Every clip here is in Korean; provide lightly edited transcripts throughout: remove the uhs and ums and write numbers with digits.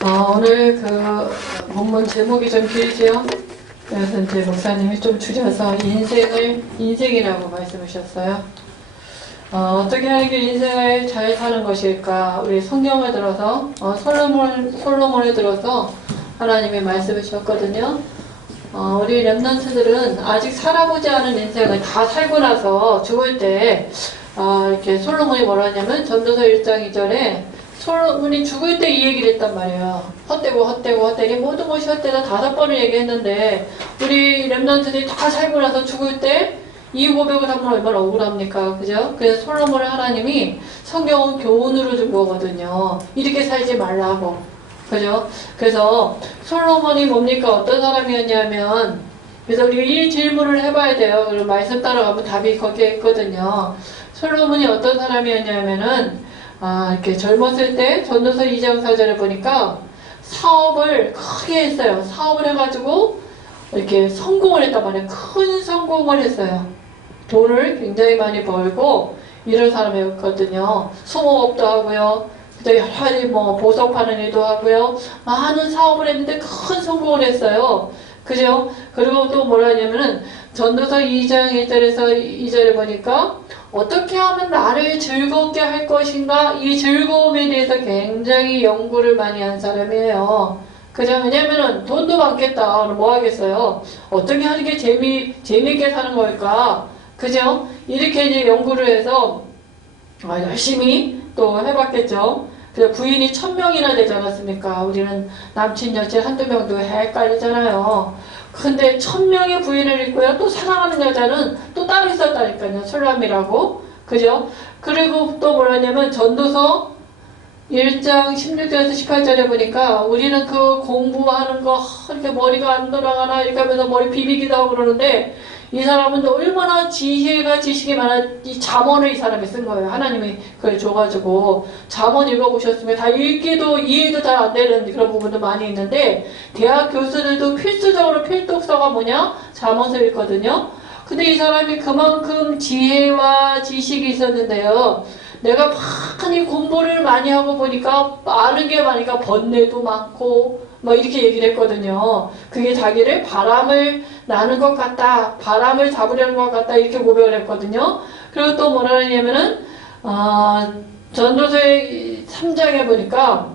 오늘 그 본문 제목이 좀 길지요? 그래서 이제 목사님이 좀 줄여서 인생이라고 말씀하셨어요. 어떻게 하는 게 인생을 잘 사는 것일까? 우리 성경을 들어서, 솔로몬을 들어서 하나님이 말씀하셨거든요. 우리 렘넌트들은 아직 살아보지 않은 인생을 다 살고 나서 죽을 때, 이렇게 솔로몬이 뭐라 하냐면, 전도서 1장 2절에 솔로몬이 죽을 때 이 얘기를 했단 말이에요. 헛되고, 모든 것이 헛되다 5번을 얘기했는데, 우리 렘넌트들이 다 살고 나서 죽을 때, 이 고백을 하면 얼마나 억울합니까? 그죠? 그래서 솔로몬을 하나님이 성경은 교훈으로 준 거거든요. 이렇게 살지 말라고. 그죠? 그래서 솔로몬이 뭡니까? 어떤 사람이었냐면, 그래서 우리가 이 질문을 해봐야 돼요. 그리고 말씀 따라가면 답이 거기에 있거든요. 솔로몬이 어떤 사람이었냐면은, 이렇게 젊었을 때 전도서 2장 4절에 보니까 사업을 크게 했어요. 사업을 해가지고 이렇게 성공을 했단 말이에요. 큰 성공을 했어요. 돈을 굉장히 많이 벌고 이런 사람이었거든요. 수목업도 하고요. 그다음에 여러 가지 보석하는 일도 하고요. 많은 사업을 했는데 큰 성공을 했어요. 그죠? 그리고 또 뭐라 하냐면은 전도서 2장 1절에서 2절에 보니까 어떻게 하면 나를 즐겁게 할 것인가? 이 즐거움에 대해서 굉장히 연구를 많이 한 사람이에요. 그죠? 왜냐면은 돈도 많겠다. 뭐 하겠어요? 어떻게 하는 게 재미있게 사는 걸까? 그죠? 이렇게 이제 연구를 해서 열심히 또 해봤겠죠. 그래서 부인이 1000명이나 되지 않았습니까? 우리는 남친, 여친 한두 명도 헷갈리잖아요. 근데 1000명의 부인을 있고요. 또 사랑하는 여자는 또 따로 있었다니까요. 술람이라고. 그죠? 그리고 또 뭐라냐면 전도서 1장 16절에서 18절에 보니까 우리는 그 공부하는 거 이렇게 머리가 안 돌아가나 이렇게 하면서 머리 비비기도 하고 그러는데 이 사람은 얼마나 지식이 많아. 이 잠언을 이 사람이 쓴 거예요. 하나님이 그걸 줘가지고 잠언 읽어보셨으면 다 읽기도 이해도 잘 안 되는 그런 부분도 많이 있는데 대학 교수들도 필수적으로 필독서가 뭐냐? 잠언을 읽거든요. 근데 이 사람이 그만큼 지혜와 지식이 있었는데요. 내가 많이 공부를 많이 하고 보니까 아는 게 많으니까 번뇌도 많고 이렇게 얘기를 했거든요. 그게 자기를 바람을 나는 것 같다. 바람을 잡으려는 것 같다. 이렇게 고백을 했거든요. 그리고 또 뭐라 하냐면은 전도서의 3장에 보니까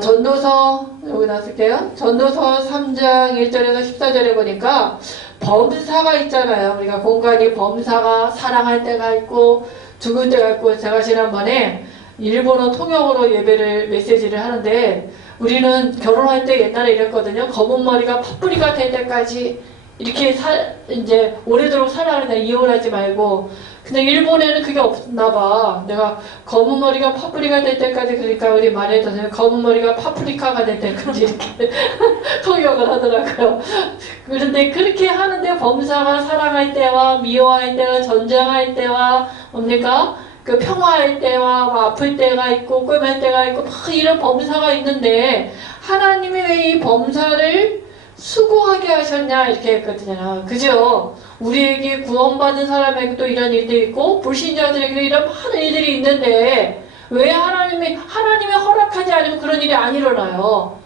전도서 여기다 쓸게요. 전도서 3장 1절에서 14절에 보니까 범사가 있잖아요. 우리가 공간이 범사가 사랑할 때가 있고 죽을 때가 있고 제가 지난번에 일본어 통역으로 메시지를 하는데 우리는 결혼할 때 옛날에 이랬거든요. 검은 머리가 파뿌리가 될 때까지 이렇게 이제 오래도록 살아가는데 이혼하지 말고. 근데 일본에는 그게 없나 봐. 내가 검은 머리가 파뿌리가 될 때까지 그러니까 우리 말했잖아요. 검은 머리가 파프리카가 될 때까지 이렇게 통역을 하더라고요. 그런데 그렇게 하는데 범사가 사랑할 때와 미워할 때와 전쟁할 때와 뭡니까? 그 평화할 때와 아플 때가 있고 꿰맬 때가 있고 막 이런 범사가 있는데 하나님이 왜 이 범사를 수고하게 하셨냐 이렇게 했거든요. 그죠? 우리에게 구원받은 사람에게도 이런 일들이 있고 불신자들에게도 이런 많은 일들이 있는데 왜 하나님이 허락하지 않으면 그런 일이 안 일어나요?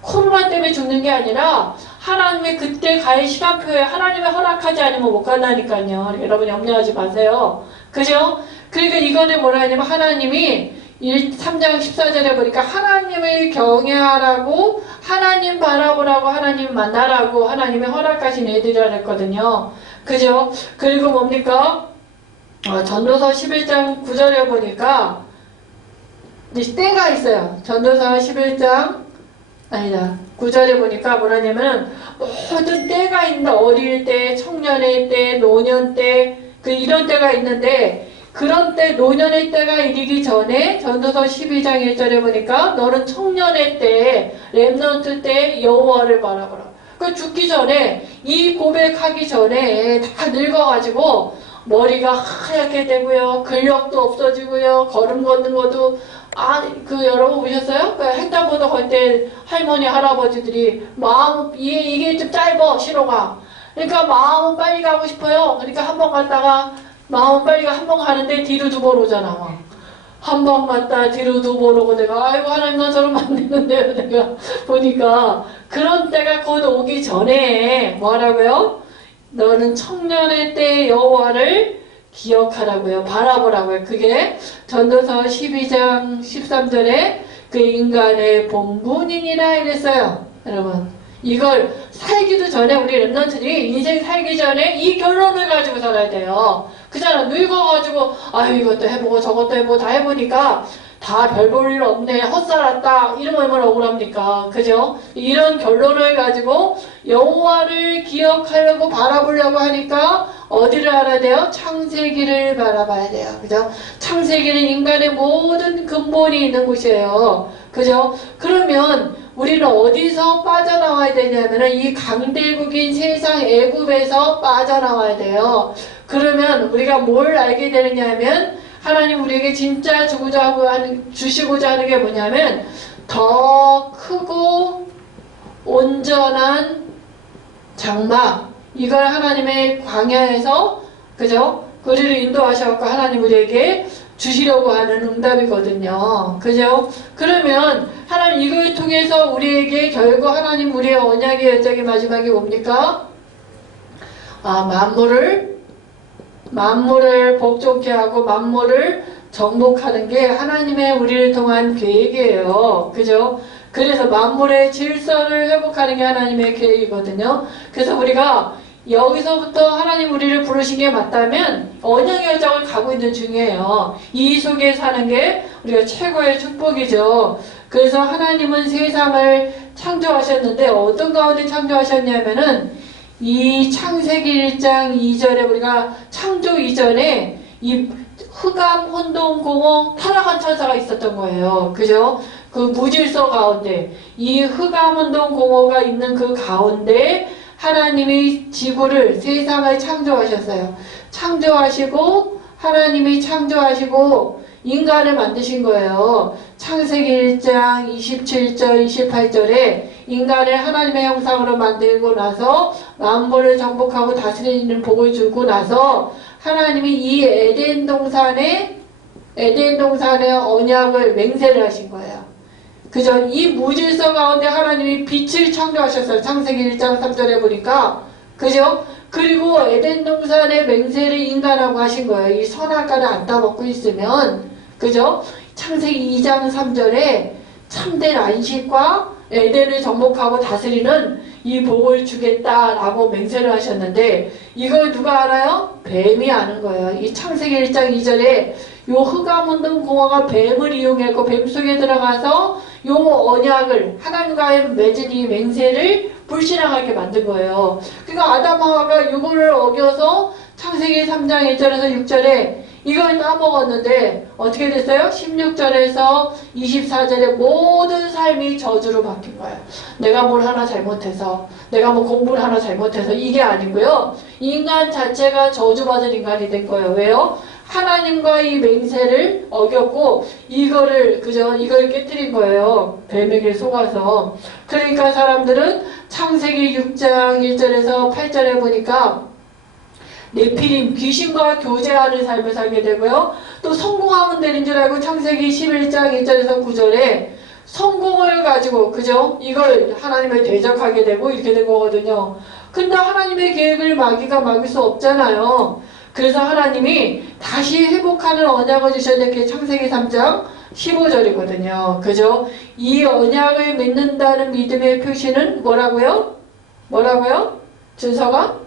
코로나 때문에 죽는 게 아니라 하나님의 그때 갈 시간표에 하나님이 허락하지 않으면 못 간다니까요. 여러분 염려하지 마세요. 그죠? 그러니까 이거는 뭐라 하냐면 하나님이 3장 14절에 보니까 하나님을 경외하라고 하나님 바라보라고 하나님 만나라고 하나님이 허락하신 애들이라 했거든요. 그죠? 그리고 뭡니까? 전도서 11장 9절에 보니까 때가 있어요. 전도서 11장 9절에 보니까 뭐라냐면 모든 때가 있는데 어릴 때, 청년의 때, 노년 때 이런 때가 있는데 그런 때 노년의 때가 이르기 전에 전도서 12장 1절에 보니까 너는 청년의 때, 렘넌트 때 여호와를 바라보라. 그 죽기 전에 이 고백하기 전에 다 늙어가지고 머리가 하얗게 되고요, 근력도 없어지고요, 걸음 걷는 것도 여러분 보셨어요? 그 횡단보도 걸 때 할머니 할아버지들이 이게 좀 짧아 신호가. 그러니까 마음은 빨리 가고 싶어요. 그러니까 한번 갔다가 마음 빨리 한 번 가는데 뒤로 2번 오잖아. 한 번 맞다 뒤로 두 번 오고 내가 아이고 하나님 나 저러면 안 되는데요. 내가 보니까 그런 때가 곧 오기 전에 뭐라고요? 너는 청년의 때 여호와를 기억하라고요. 바라보라고요. 그게 전도서 12장 13절에 그 인간의 본분이니라 이랬어요. 여러분 이걸 살기도 전에 우리 랩런트들이 인생 살기 전에 이 결론을 가지고 살아야 돼요. 그잖아. 늙어가지고 아유 이것도 해보고 저것도 해보고 다 해보니까 다 별 볼 일 없네 헛살았다 이러면 얼마나 억울합니까? 그죠? 이런 결론을 가지고 여호와를 기억하려고 바라보려고 하니까 어디를 알아야 돼요? 창세기를 바라봐야 돼요. 그죠? 창세기는 인간의 모든 근본이 있는 곳이에요. 그죠? 그러면 우리는 어디서 빠져나와야 되냐면 이 강대국인 세상 애굽에서 빠져나와야 돼요. 그러면 우리가 뭘 알게 되느냐 하면 하나님 우리에게 진짜 주시고자 하는 게 뭐냐면 더 크고 온전한 장막 이걸 하나님의 광야에서 그죠? 우리를 인도하셔서 하나님 우리에게 주시려고 하는 응답이거든요. 그죠? 그러면 하나님 이걸 통해서 우리에게 결국 하나님 우리의 언약의 열정의 마지막이 뭡니까? 만물을 복종케 하고 만물을 정복하는 게 하나님의 우리를 통한 계획이에요. 그죠? 그래서 만물의 질서를 회복하는 게 하나님의 계획이거든요. 그래서 우리가 여기서부터 하나님 우리를 부르신 게 맞다면 언약의 여정을 가고 있는 중이에요. 이 속에 사는 게 우리가 최고의 축복이죠. 그래서 하나님은 세상을 창조하셨는데 어떤 가운데 창조하셨냐면은 이 창세기 1장 2절에 우리가 창조 이전에 이 흑암, 혼돈, 공허, 타락한 천사가 있었던 거예요. 그죠? 그 무질서 가운데 이 흑암, 혼돈, 공허가 있는 그 가운데 하나님이 지구를 세상을 창조하셨어요. 창조하시고 하나님이 창조하시고 인간을 만드신 거예요. 창세기 1장 27절 28절에 인간을 하나님의 형상으로 만들고 나서 만물을 정복하고 다스리는 복을 주고 나서 하나님이 이 에덴 동산에 언약을 맹세를 하신 거예요. 그죠? 이 무질서 가운데 하나님이 빛을 창조하셨어요. 창세기 1장 3절에 보니까. 그죠? 그리고 에덴 동산의 맹세를 인간하고 하신 거예요. 이 선악과를 안 따먹고 있으면. 그죠? 창세기 2장 3절에 참된 안식과 에덴을 정복하고 다스리는 이 복을 주겠다라고 맹세를 하셨는데 이걸 누가 알아요? 뱀이 아는 거예요. 이 창세기 1장 2절에 요 흑암 혼돈 공허가 뱀을 이용했고 뱀 속에 들어가서 요 언약을 하나님과의 맺은 이 맹세를 불신앙하게 만든 거예요. 그러니까 아담 하와가 요거를 어겨서 창세기 3장 1절에서 6절에 이걸 따먹었는데 어떻게 됐어요? 16절에서 24절에 모든 삶이 저주로 바뀐 거예요. 내가 뭘 하나 잘못해서 내가 뭐 공부를 하나 잘못해서 이게 아니고요. 인간 자체가 저주받은 인간이 된 거예요. 왜요? 하나님과 이 맹세를 어겼고 이걸 깨뜨린 거예요. 뱀에게 속아서. 그러니까 사람들은 창세기 6장 1절에서 8절에 보니까 네피림 귀신과 교제하는 삶을 살게 되고요. 또 성공하면 되는 줄 알고 창세기 11장 1절에서 9절에 성공을 가지고 그죠? 이걸 하나님을 대적하게 되고 이렇게 된 거거든요. 근데 하나님의 계획을 마귀가 막을 수 없잖아요. 그래서 하나님이 다시 회복하는 언약을 주셨는데 그게 창세기 3장 15절이거든요. 그죠? 이 언약을 맺는다는 믿음의 표시는 뭐라고요? 준서가?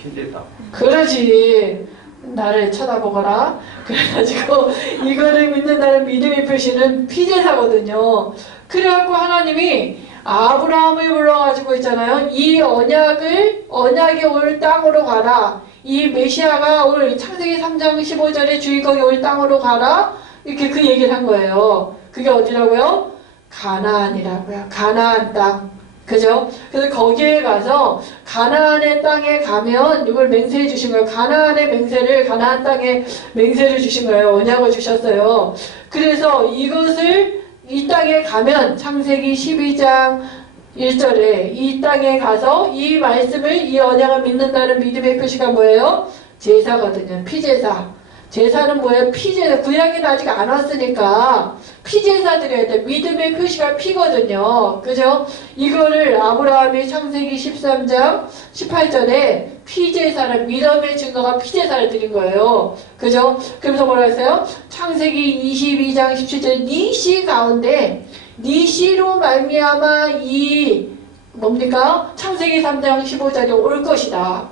피제다. 그러지. 나를 쳐다보거라. 그래가지고 이거를 믿는다는 믿음의 표시는 피제사거든요. 그래갖고 하나님이 아브라함을 불러가지고 있잖아요. 이 언약이 올 땅으로 가라. 이 메시아가 올 창세기 3장 15절에 주인공이 올 땅으로 가라. 이렇게 그 얘기를 한 거예요. 그게 어디라고요? 가나안이라고요. 가나안 땅. 그죠? 그래서 거기에 가서 가나안의 땅에 가면 이걸 맹세해 주신 거예요. 가나안 땅에 맹세를 주신 거예요. 언약을 주셨어요. 그래서 이것을 이 땅에 가면 창세기 12장 1절에 이 땅에 가서 이 말씀을 이 언약을 믿는다는 믿음의 표시가 뭐예요? 제사거든요. 피제사. 제사는 뭐예요? 피제사. 구약에는 아직 안 왔으니까 피제사 드려야 돼. 믿음의 표시가 피거든요. 그죠? 이거를 아브라함이 창세기 13장 18절에 피제사를, 믿음의 증거가 피제사를 드린 거예요. 그죠? 그래서 뭐라 했어요? 창세기 22장 17절 네 씨 가운데 네 씨로 말미암아 이 뭡니까? 창세기 3장 15절에 올 것이다.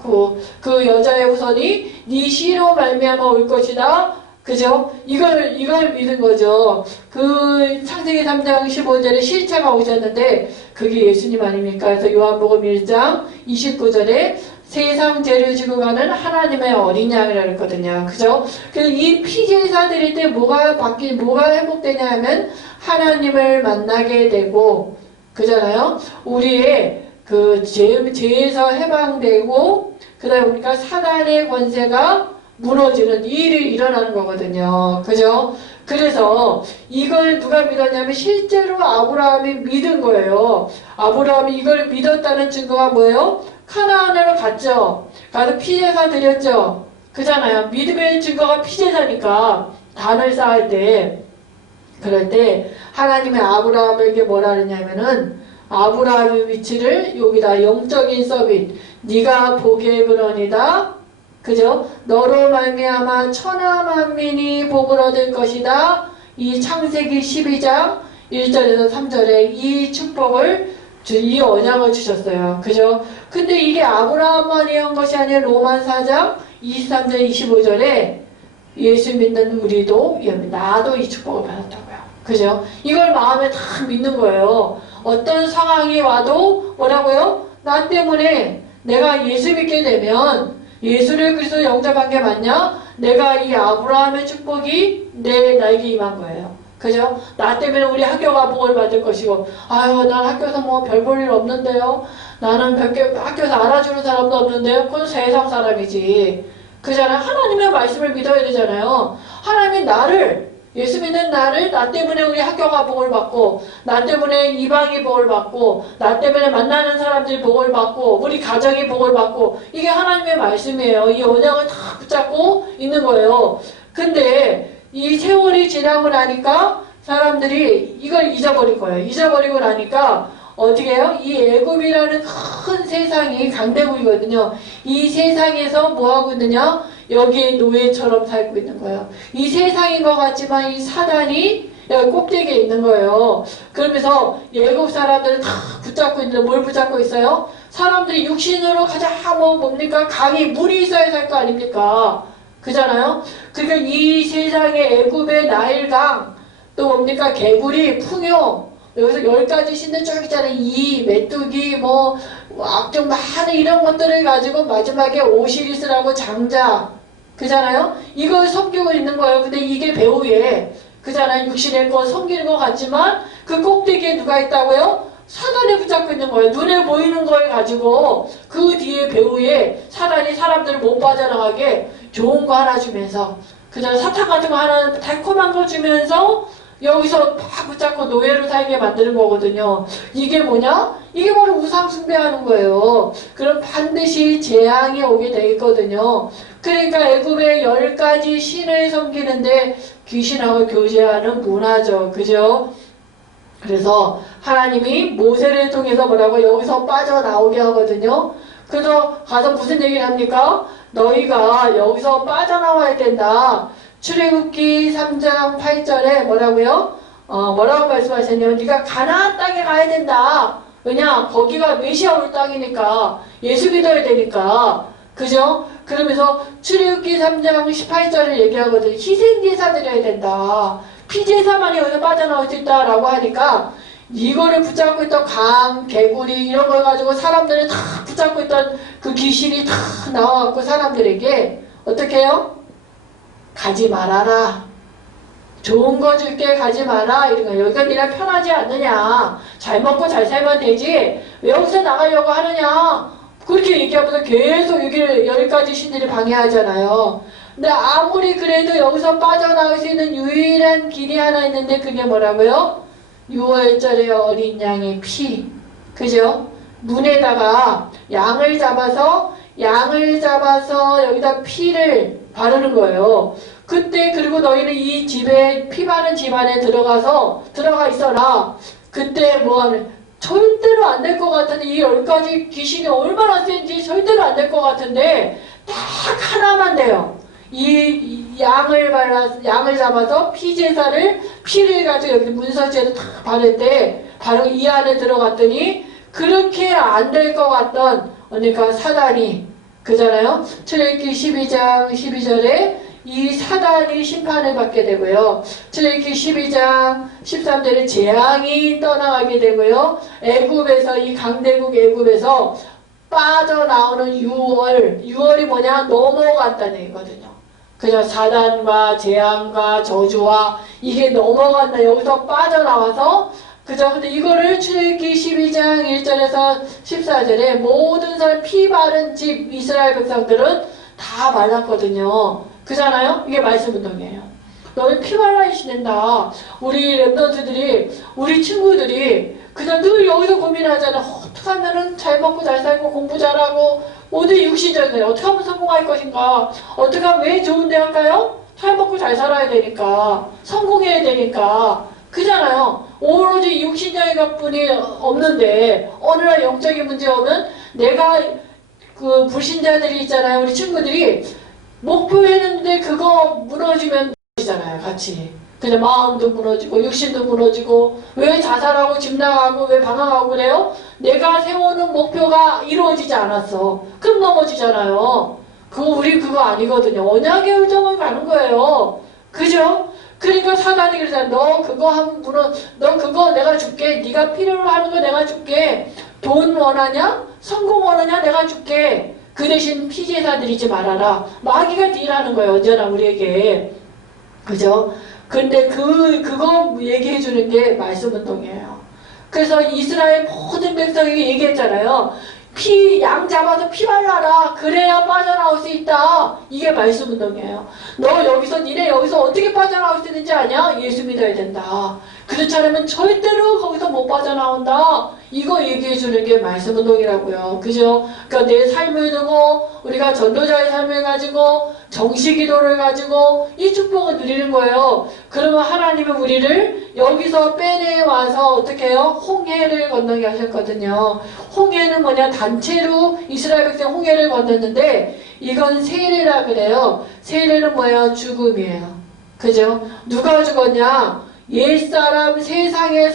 그 여자의 후손이 네 씨로 말미암아 올 것이다. 그죠? 이걸 믿은 거죠. 그 창세기 3장 15절에 실체가 오셨는데 그게 예수님 아닙니까? 그래서 요한복음 1장 29절에 세상 죄를 지고 가는 하나님의 어린 양이라 그랬거든요. 그죠? 그래서 이 피제사 드릴 때 뭐가 회복되냐 하면 하나님을 만나게 되고, 그잖아요. 우리의 그 죄에서 해방되고, 그다음에 우리가 사단의 권세가 무너지는 이 일이 일어나는 거거든요. 그죠? 그래서 이걸 누가 믿었냐면 실제로 아브라함이 믿은 거예요. 아브라함이 이걸 믿었다는 증거가 뭐예요? 카나안으로 갔죠. 가서 피제사 드렸죠. 그잖아요. 믿음의 증거가 피제사니까 단을 쌓을 때, 그럴 때 하나님의 아브라함에게 뭐라 그러냐면은 아브라함의 위치를 여기다 영적인 서밋, 네가 복의 근원이다. 그죠? 너로 말미암아 천하 만민이 복을 얻을 것이다. 이 창세기 12장 1절에서 3절에 이 축복을 이 언약을 주셨어요. 그죠? 근데 이게 아브라함만이 한 것이 아니라 로만 4장 23절 25절에 예수 믿는 우리도, 나도 이 축복을 받았다고요. 그죠? 이걸 마음에 다 믿는 거예요. 어떤 상황이 와도 뭐라고요? 나 때문에 내가 예수 믿게 되면 예수를 그리스도 영접한 게 맞냐? 내가 이 아브라함의 축복이 나에게 임한 거예요. 그죠? 나 때문에 우리 학교가 복을 받을 것이고, 아유, 난 학교에서 뭐 별 볼 일 없는데요? 나는 학교에서 알아주는 사람도 없는데요? 그건 세상 사람이지. 그잖아요. 하나님의 말씀을 믿어야 되잖아요. 하나님이 예수 믿는 나를, 나 때문에 우리 학교가 복을 받고, 나 때문에 이방이 복을 받고, 나 때문에 만나는 사람들이 복을 받고, 우리 가정이 복을 받고, 이게 하나님의 말씀이에요. 이 언약을 다 붙잡고 있는 거예요. 근데 이 세월이 지나고 나니까 사람들이 이걸 잊어버린 거예요. 잊어버리고 나니까 어떻게 해요? 이 애굽이라는 큰 세상이 강대국이거든요. 이 세상에서 뭐하고 있느냐? 여기에 노예처럼 살고 있는 거예요. 이 세상인 것 같지만 이 사단이 여기 꼭대기에 있는 거예요. 그러면서 애굽 사람들을 다 붙잡고 있는데 뭘 붙잡고 있어요? 사람들이 육신으로 가장 뭡니까? 강이 물이 있어야 살 거 아닙니까? 그잖아요? 그러니까 이 세상의 애굽의 나일강, 또 뭡니까? 개구리, 풍요, 여기서 10가지 신들 쭉 있잖아요. 메뚜기, 악종 많은 이런 것들을 가지고 마지막에 오시리스라고 장자, 그잖아요? 이걸 섬기고 있는 거예요. 근데 이게 배후에, 그잖아요? 육신의 거 섬기는 것 같지만 그 꼭대기에 누가 있다고요? 사단이 붙잡고 있는 거예요. 눈에 보이는 걸 가지고 그 뒤에 배후에 사단이 사람들을 못 빠져나가게 좋은 거 하나 주면서, 그잖아요? 사탕 같은 거 하나 달콤한 거 주면서 여기서 막 붙잡고 노예로 살게 만드는 거거든요. 이게 뭐냐? 이게 바로 우상 숭배하는 거예요. 그럼 반드시 재앙이 오게 돼 있거든요. 그러니까 애굽의 10가지 신을 섬기는데 귀신하고 교제하는 문화죠. 그죠? 그래서 하나님이 모세를 통해서 뭐라고 여기서 빠져나오게 하거든요. 그래서 가서 무슨 얘기를 합니까? 너희가 여기서 빠져나와야 된다. 출애굽기 3장 8절에 뭐라고요? 뭐라고 말씀하셨냐면 네가 가나안 땅에 가야 된다. 왜냐? 거기가 메시아 올 땅이니까 예수 믿어야 되니까. 그죠? 그러면서 출애굽기 3장 18절을 얘기하거든요. 희생제사 드려야 된다. 피제사만이 여기서 빠져나올 수 있다라고 하니까 이거를 붙잡고 있던 강, 개구리 이런 걸 가지고 사람들이 다 붙잡고 있던 그 귀신이 다 나와갖고 사람들에게 어떻게 해요? 가지 말아라. 좋은 거 줄게 가지 마라. 이런 거. 여기가 니랑 편하지 않느냐. 잘 먹고 잘 살면 되지. 왜 여기서 나가려고 하느냐. 그렇게 얘기하면서 계속 여기까지 신들이 방해하잖아요. 근데 아무리 그래도 여기서 빠져나올 수 있는 유일한 길이 하나 있는데 그게 뭐라고요? 6월절의 어린 양의 피. 그죠? 문에다가 양을 잡아서 여기다 피를 바르는 거예요. 그때 그리고 너희는 이 집에 피 바른 집안에 들어가 있어라. 그때 뭐하는 절대로 안 될 것 같은데 이 10가지 귀신이 얼마나 센지 절대로 안 될 것 같은데 딱 하나만 돼요. 이 양을 잡아서 피를 가지고 여기 문서지에도 다 바를 때 바로 이 안에 들어갔더니 그렇게 안 될 것 같던 그러니까 사단이 그잖아요. 출애굽기 12장 12절에 이 사단이 심판을 받게 되고요. 출애굽기 12장 13절에 재앙이 떠나가게 되고요. 애굽에서 이 강대국 애굽에서 빠져나오는 6월이 뭐냐? 넘어갔다는 얘기거든요. 그냥 사단과 재앙과 저주와 이게 넘어간다. 여기서 빠져나와서 그죠? 근데 이거를 출애굽기 12장 1절에서 14절에 모든 사람 피 바른 집 이스라엘 백성들은 다 말랐거든요. 그잖아요? 이게 말씀 운동이에요. 너희 피 발라야 된다. 우리 랩런트들이 우리 친구들이 그냥 늘 여기서 고민하잖아. 어떻게 하면은 잘 먹고 잘 살고 공부 잘하고 모두 육신적이에요. 어떻게 하면 성공할 것인가? 어떻게 하면 왜 좋은 대학 가요? 잘 먹고 잘 살아야 되니까 성공해야 되니까 그잖아요. 오로지 육신적인 것뿐이 없는데 어느 날 영적인 문제 오면 내가 그 불신자들이 있잖아요. 우리 친구들이 목표했는데 그거 무너지면 무너지잖아요. 같이. 그냥 마음도 무너지고 육신도 무너지고 왜 자살하고 집 나가고 왜 방황하고 그래요? 내가 세우는 목표가 이루어지지 않았어. 그럼 넘어지잖아요. 우리 그거 아니거든요. 언약의 의정을 가는 거예요. 그죠? 그러니까 사단이 그러잖아. 너 그거 내가 줄게. 네가 필요로 하는 거 내가 줄게. 돈 원하냐? 성공 원하냐? 내가 줄게. 그 대신 피제사 드리지 말아라. 마귀가 딜하는 거예요. 언제나 우리에게. 그죠? 근데 그거 얘기해 주는 게 말씀 운동이에요. 그래서 이스라엘 모든 백성에게 얘기했잖아요. 양 잡아서 피 발라라. 그래야 빠져나올 수 있다. 이게 말씀 운동이에요. 니네 여기서 어떻게 빠져나올 수 있는지 아냐? 예수 믿어야 된다. 그렇지 않으면 절대로 거기서 못 빠져나온다. 이거 얘기해 주는 게 말씀 운동이라고요. 그죠? 그러니까 내 삶을 두고 우리가 전도자의 삶을 가지고 정시기도를 가지고 이 축복을 누리는 거예요. 그러면 하나님은 우리를 여기서 빼내와서 어떻게 해요? 홍해를 건너게 하셨거든요. 홍해는 뭐냐? 단체로 이스라엘 백성 홍해를 건넜는데 이건 세례라 그래요. 세례는 뭐야? 죽음이에요. 그죠? 누가 죽었냐? 옛사람 세상에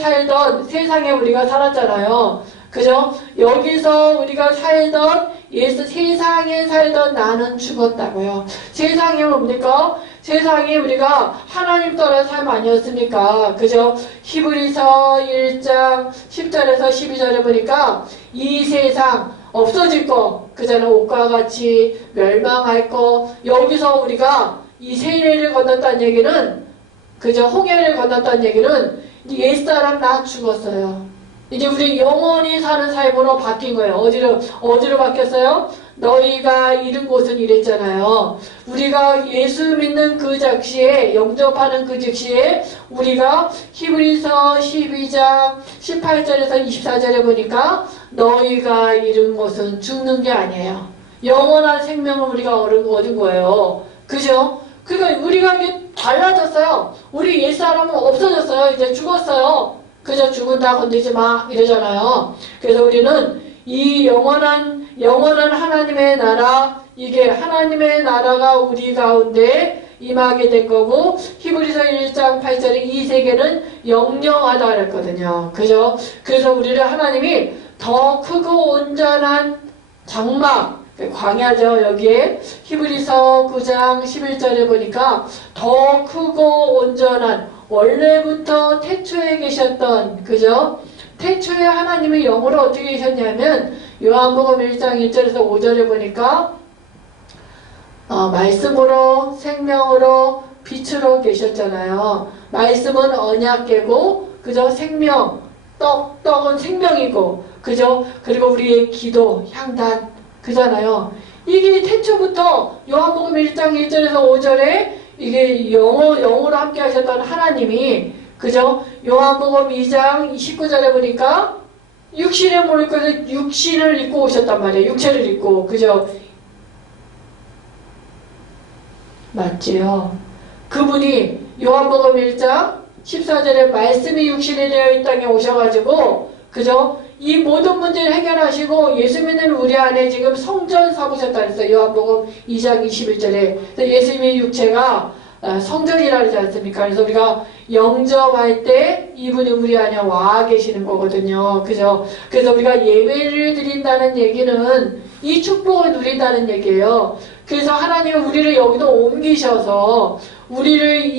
우리가 살았잖아요. 그죠? 여기서 우리가 세상에 살던 나는 죽었다고요. 세상이 뭡니까? 세상이 우리가 하나님 떠난 삶 아니었습니까? 그죠? 히브리서 1장 10절에서 12절에 보니까 이 세상 없어질 거, 그잖아. 옷과 같이 멸망할 거. 여기서 우리가 이 세례를 건넜다는 얘기는 그저 홍해를 건넜다는 얘기는 옛사람 나 죽었어요. 이제 우리 영원히 사는 삶으로 바뀐 거예요. 어디로 바뀌었어요? 너희가 이른 곳은 이랬잖아요. 우리가 예수 믿는 그 즉시에 영접하는 그 즉시에 우리가 히브리서 12장 18절에서 24절에 보니까 너희가 이른 곳은 죽는 게 아니에요. 영원한 생명을 우리가 얻은 거예요. 그죠? 그러니까 우리가 이게 달라졌어요. 우리 옛사람은 없어졌어요. 이제 죽었어요. 그저 죽은다 건드리지 마 이러잖아요. 그래서 우리는 이 영원한 하나님의 나라, 이게 하나님의 나라가 우리 가운데 임하게 된 거고, 히브리서 1장 8절에 이 세계는 영영하다 그랬거든요. 그죠? 그래서 우리를 하나님이 더 크고 온전한 장막, 광야죠. 여기에 히브리서 9장 11절에 보니까 더 크고 온전한 원래부터 태초에 계셨던 그죠? 태초에 하나님의 영으로 어떻게 계셨냐면 요한복음 1장 1절에서 5절에 보니까 말씀으로 생명으로 빛으로 계셨잖아요. 말씀은 언약계고 그죠? 생명 떡은 생명이고 그죠? 그리고 우리의 기도 향단 그잖아요. 이게 태초부터 요한복음 1장 1절에서 5절에 이게 영으로 함께 하셨던 하나님이 그죠? 요한복음 2장 19절에 보니까 육신에 몰입해서 육신을 입고 오셨단 말이에요. 육체를 입고 그죠? 맞지요? 그분이 요한복음 1장 14절에 말씀이 육신이 되어 이 땅에 오셔가지고 그죠? 이 모든 문제를 해결하시고 예수 믿는 우리 안에 지금 성전 삼으셨다 그랬어요. 요한복음 2장 21절에 예수님의 육체가 성전이라 그러지 않습니까? 그래서 우리가 영접할 때 이분이 우리 안에 와 계시는 거거든요. 그죠? 그래서 우리가 예배를 드린다는 얘기는 이 축복을 누린다는 얘기예요. 그래서 하나님은 우리를 여기도 옮기셔서 우리를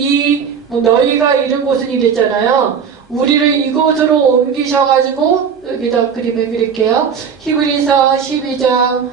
너희가 이른 곳은 이랬잖아요. 우리를 이곳으로 옮기셔가지고 여기다 그림을 그릴게요. 히브리서 12장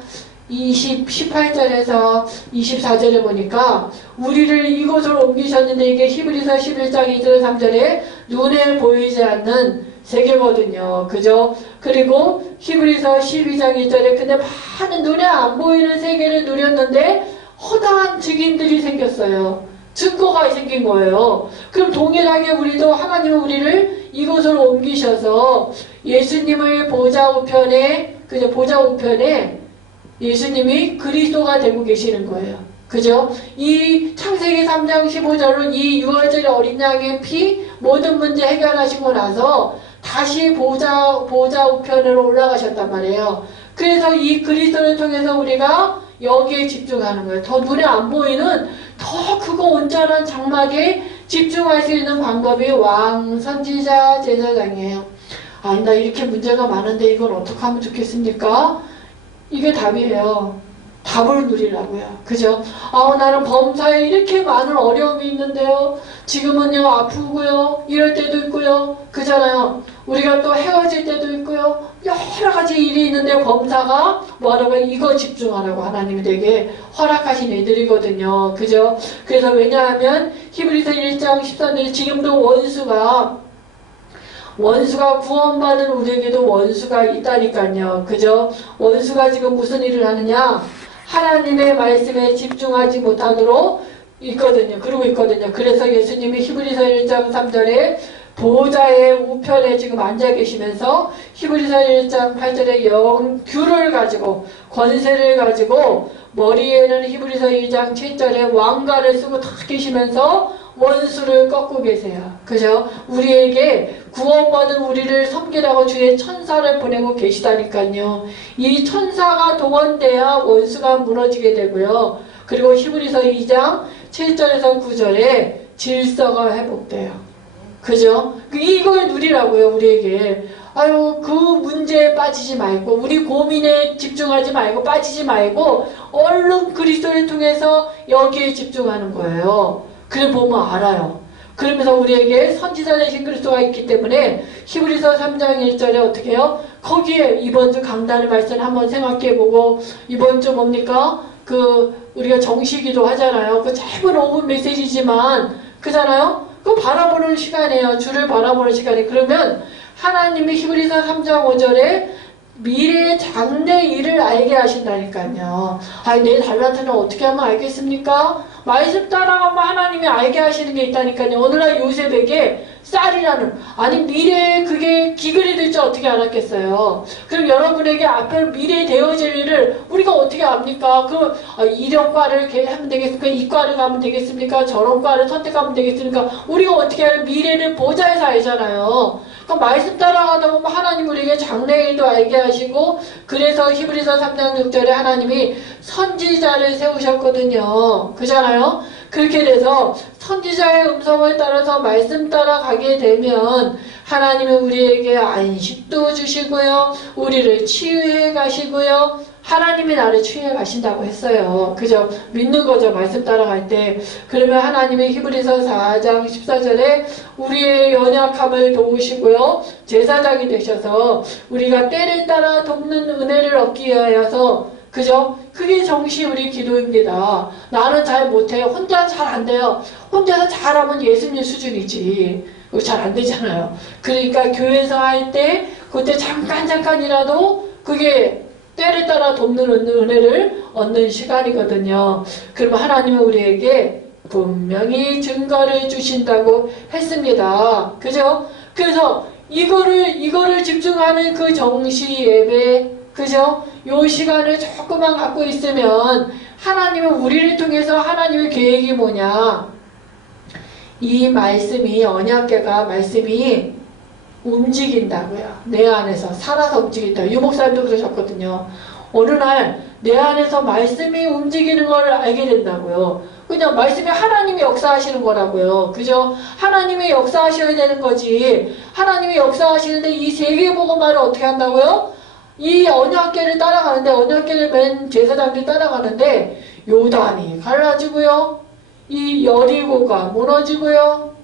18절에서 24절에 보니까 우리를 이곳으로 옮기셨는데 이게 히브리서 11장 2절 3절에 눈에 보이지 않는 세계거든요. 그죠? 그리고 히브리서 12장 2절에 근데 많은 눈에 안 보이는 세계를 누렸는데 허다한 증인들이 생겼어요. 증거가 생긴 거예요. 그럼 동일하게 우리도 하나님은 우리를 이곳으로 옮기셔서 예수님을 보좌 우편에 예수님이 그리스도가 되고 계시는 거예요. 그죠? 이 창세기 3장 15절은 이 6월절의 어린 양의 피 모든 문제 해결하시고 나서 다시 보좌 우편으로 올라가셨단 말이에요. 그래서 이 그리스도를 통해서 우리가 여기에 집중하는 거예요. 더 눈에 안 보이는 더 크고 온전한 장막에 집중할 수 있는 방법이 왕, 선지자, 제사장이에요. 아니 나 이렇게 문제가 많은데 이걸 어떻게 하면 좋겠습니까? 이게 답이에요. 답을 누리라고요. 그죠? 나는 범사에 이렇게 많은 어려움이 있는데요. 지금은요 아프고요. 이럴 때도 있고요. 그잖아요. 우리가 또 헤어질 때도 있고요. 여러 가지 일이 있는데 범사가 뭐라고 이거 집중하라고 하나님이 되게 허락하신 애들이거든요. 그죠? 그래서 왜냐하면 히브리서 1장 14절 지금도 원수가 구원받은 우리에게도 원수가 있다니까요. 그죠? 원수가 지금 무슨 일을 하느냐? 하나님의 말씀에 집중하지 못하도록 그러고 있거든요. 그래서 예수님이 히브리서 1장 3절에 보좌의 우편에 지금 앉아 계시면서 히브리서 1장 8절에 규를 가지고 권세를 가지고 머리에는 히브리서 2장 7절에 왕관을 쓰고 탁 계시면서 원수를 꺾고 계세요. 그죠? 우리에게 구원받은 우리를 섬기라고 주의 천사를 보내고 계시다니까요. 이 천사가 동원돼야 원수가 무너지게 되고요. 그리고 히브리서 2장 7절에서 9절에 질서가 회복돼요. 그죠? 이걸 누리라고요, 우리에게. 그 문제에 빠지지 말고, 우리 고민에 집중하지 말고, 빠지지 말고, 얼른 그리스도를 통해서 여기에 집중하는 거예요. 그래 보면 알아요. 그러면서 우리에게 선지자 되신 그리스도가 있기 때문에 히브리서 3장 1절에 어떻게 해요? 거기에 이번 주 강단의 말씀을 한번 생각해보고 이번 주 뭡니까? 우리가 정시기도 하잖아요. 그 짧은 5분 메시지지만 그잖아요? 그거 바라보는 시간이에요. 주를 바라보는 시간이. 그러면 하나님이 히브리서 3장 5절에 미래의 장래 일을 알게 하신다니까요. 내 달란트는 어떻게 하면 알겠습니까? 말씀 따라가면 하나님이 알게 하시는 게 있다니까요. 오늘날 요셉에게 쌀이라는 미래에 그게 기근이 될 줄 어떻게 알았겠어요. 그럼 여러분에게 앞에 미래에 되어질 일을 우리가 어떻게 압니까? 이런 과를 하면 되겠습니까? 이 과를 가면 되겠습니까? 저런 과를 선택하면 되겠습니까? 우리가 어떻게 하면 미래를 보좌에서 알잖아요. 말씀 따라가다 보면 하나님 우리에게 장래일도 알게 하시고 그래서 히브리서 3장 6절에 하나님이 선지자를 세우셨거든요. 그잖아요. 그렇게 돼서 선지자의 음성을 따라서 말씀 따라가게 되면 하나님은 우리에게 안식도 주시고요. 우리를 치유해 가시고요. 하나님이 나를 치유해 가신다고 했어요. 그죠? 믿는 거죠. 말씀 따라갈 때. 그러면 하나님이 히브리서 4장 14절에 우리의 연약함을 도우시고요. 제사장이 되셔서 우리가 때를 따라 돕는 은혜를 얻기 위하여서 그죠? 그게 정시 우리 기도입니다. 나는 잘 못해요. 혼자 잘 안 돼요. 혼자서 잘하면 예수님 수준이지. 잘 안 되잖아요. 그러니까 교회에서 할 때 그때 잠깐이라도 그게 때를 따라 돕는 은혜를 얻는 시간이거든요. 그러면 하나님은 우리에게 분명히 증거를 주신다고 했습니다. 그죠? 그래서 이거를 집중하는 그 정시 예배, 그죠? 요 시간을 조금만 갖고 있으면 하나님은 우리를 통해서 하나님의 계획이 뭐냐? 이 말씀이 언약궤가 말씀이 움직인다고요. 내 안에서 살아서 움직인다. 유목사님도 그러셨거든요. 어느 날 내 안에서 말씀이 움직이는 걸 알게 된다고요. 그냥 말씀이 하나님이 역사하시는 거라고요. 그죠? 하나님이 역사하셔야 되는 거지. 하나님이 역사하시는데 이 세계복음화를 어떻게 한다고요? 이 언약궤를 따라가는데, 언약궤를 맨 제사장들이 따라가는데 요단이 갈라지고요. 이 여리고가 무너지고요.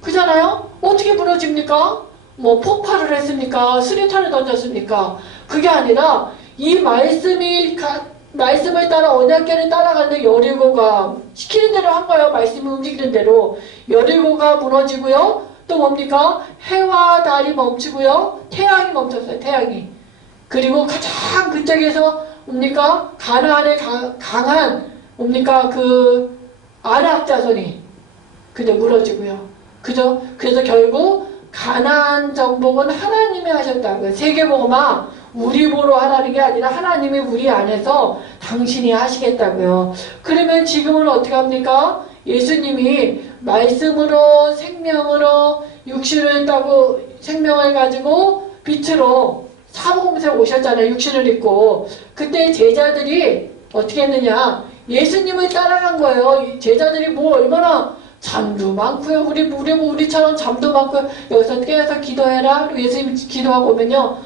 그잖아요? 어떻게 무너집니까? 뭐 폭발을 했습니까? 수류탄을 던졌습니까? 그게 아니라 이 말씀을 따라 언약궤를 따라가는데 여리고가 시키는 대로 한 거예요. 말씀이 움직이는 대로. 여리고가 무너지고요. 또 뭡니까? 해와 달이 멈추고요. 태양이 멈췄어요. 태양이. 그리고 가장 그쪽에서 뭡니까? 가나안의 강한 뭡니까? 그 아낙 자손이 그저 무너지고요. 그죠? 그래서 결국 가나안 정복은 하나님이 하셨다고요. 세계복음화 우리 보러 하라는 게 아니라 하나님이 우리 안에서 당신이 하시겠다고요. 그러면 지금은 어떻게 합니까? 예수님이 말씀으로 생명으로 육신을 따고 생명을 가지고 빛으로 사복음서에 오셨잖아요. 육신을 입고. 그때 제자들이 어떻게 했느냐? 예수님을 따라간 거예요. 제자들이 뭐 얼마나 잠도 많고요. 우리처럼 잠도 많고 여기서 깨어서 기도해라. 그리고 예수님 기도하고 오면요.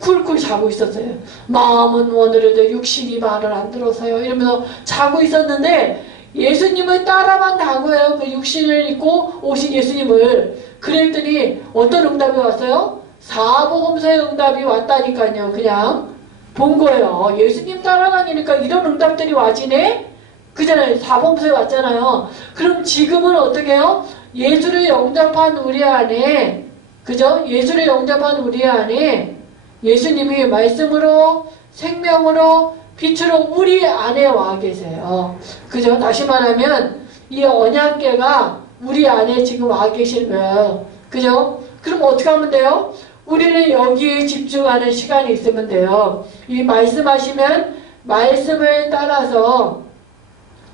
쿨쿨 자고 있었어요. 마음은 오늘에도 육신이 말을 안 들어서요. 이러면서 자고 있었는데 예수님을 따라만 간 거예요. 그 육신을 입고 오신 예수님을. 그랬더니 어떤 응답이 왔어요? 사복음서의 응답이 왔다니까요. 그냥 본 거예요. 예수님 따라다니니까 이런 응답들이 와지네? 그잖아요. 사복음서에 왔잖아요. 그럼 지금은 어떻게 해요? 예수를 영접한 우리 안에, 그죠? 예수를 영접한 우리 안에 예수님이 말씀으로 생명으로 빛으로 우리 안에 와 계세요. 그죠? 다시 말하면 이 언약궤가 우리 안에 지금 와 계신 거예요. 그죠? 그럼 어떻게 하면 돼요? 우리는 여기에 집중하는 시간이 있으면 돼요. 이 말씀하시면 말씀을 따라서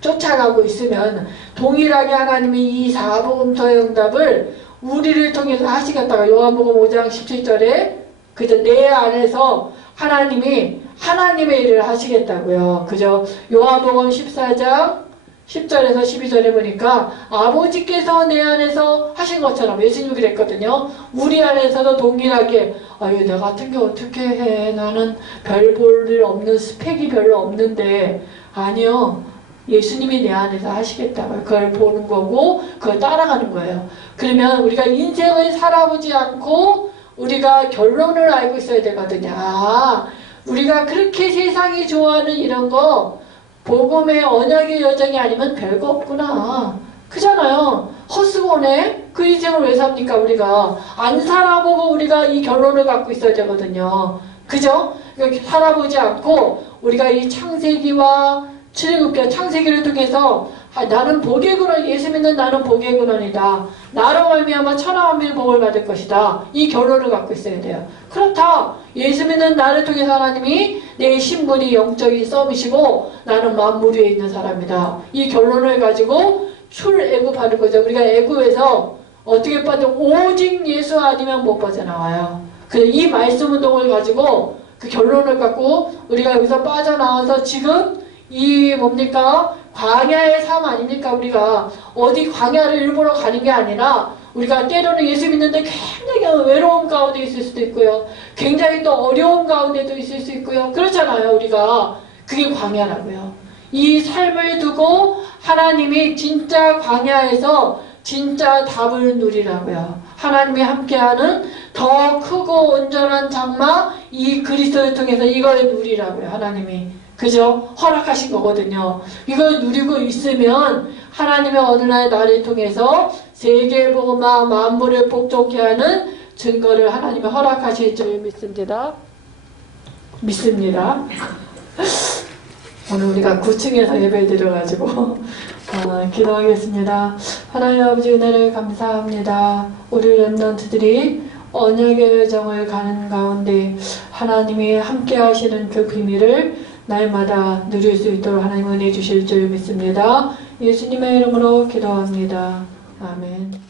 쫓아가고 있으면 동일하게 하나님이 이 사복음서의 응답을 우리를 통해서 하시겠다고 요한복음 5장 17절에 그저 내 안에서 하나님이 하나님의 일을 하시겠다고요. 그죠? 요한복음 14장 10절에서 12절에 보니까 아버지께서 내 안에서 하신 것처럼 예수님이 그랬거든요. 우리 안에서도 동일하게 아유 나 같은 게 어떻게 해. 나는 별 볼 일 없는 스펙이 별로 없는데 아니요. 예수님이 내 안에서 하시겠다고요. 그걸 보는 거고 그걸 따라가는 거예요. 그러면 우리가 인생을 살아보지 않고 우리가 결론을 알고 있어야 되거든요. 아, 우리가 그렇게 세상이 좋아하는 이런 거 복음의 언약의 여정이 아니면 별거 없구나. 그잖아요. 헛수고네. 그 인생을 왜 삽니까? 우리가 안 살아보고 우리가 이 결론을 갖고 있어야 되거든요. 그죠? 그러니까 살아보지 않고 우리가 이 창세기와 출애굽기 창세기를 통해서 나는 복의 근원, 예수 믿는 나는 복의 근원이다. 나로 말미암아 천하 만민이 복을 받을 것이다. 이 결론을 갖고 있어야 돼요. 그렇다. 예수 믿는 나를 통해서 하나님이 내 신분이 영적인 썸이시고 나는 만물 위에 있는 사람이다. 이 결론을 가지고 출애굽하는 거죠. 우리가 애굽에서 어떻게 빠져 오직 예수 아니면 못 빠져나와요. 그래서 이 말씀 운동을 가지고 그 결론을 갖고 우리가 여기서 빠져나와서 지금 이 뭡니까? 광야의 삶 아닙니까? 우리가 어디 광야를 일부러 가는 게 아니라 우리가 때로는 예수 믿는데 굉장히 외로운 가운데 있을 수도 있고요. 굉장히 또 어려운 가운데도 있을 수 있고요. 그렇잖아요. 우리가 그게 광야라고요. 이 삶을 두고 하나님이 진짜 광야에서 진짜 답을 누리라고요. 하나님이 함께하는 더 크고 온전한 장막 이 그리스도를 통해서 이걸 누리라고요. 하나님이. 그죠? 허락하신 거거든요. 이걸 누리고 있으면 하나님의 어느 날 나를 통해서 세계복음화 만물을 복종케 하는 증거를 하나님이 허락하실 줄 믿습니다. 오늘 우리가 9층에서 예배 드려가지고 기도하겠습니다. 하나님 아버지 은혜를 감사합니다. 우리 렘넌트들이 언약의 여정을 가는 가운데 하나님이 함께 하시는 그 비밀을 날마다 누릴 수 있도록 하나님 은혜 주실 줄 믿습니다. 예수님의 이름으로 기도합니다. 아멘.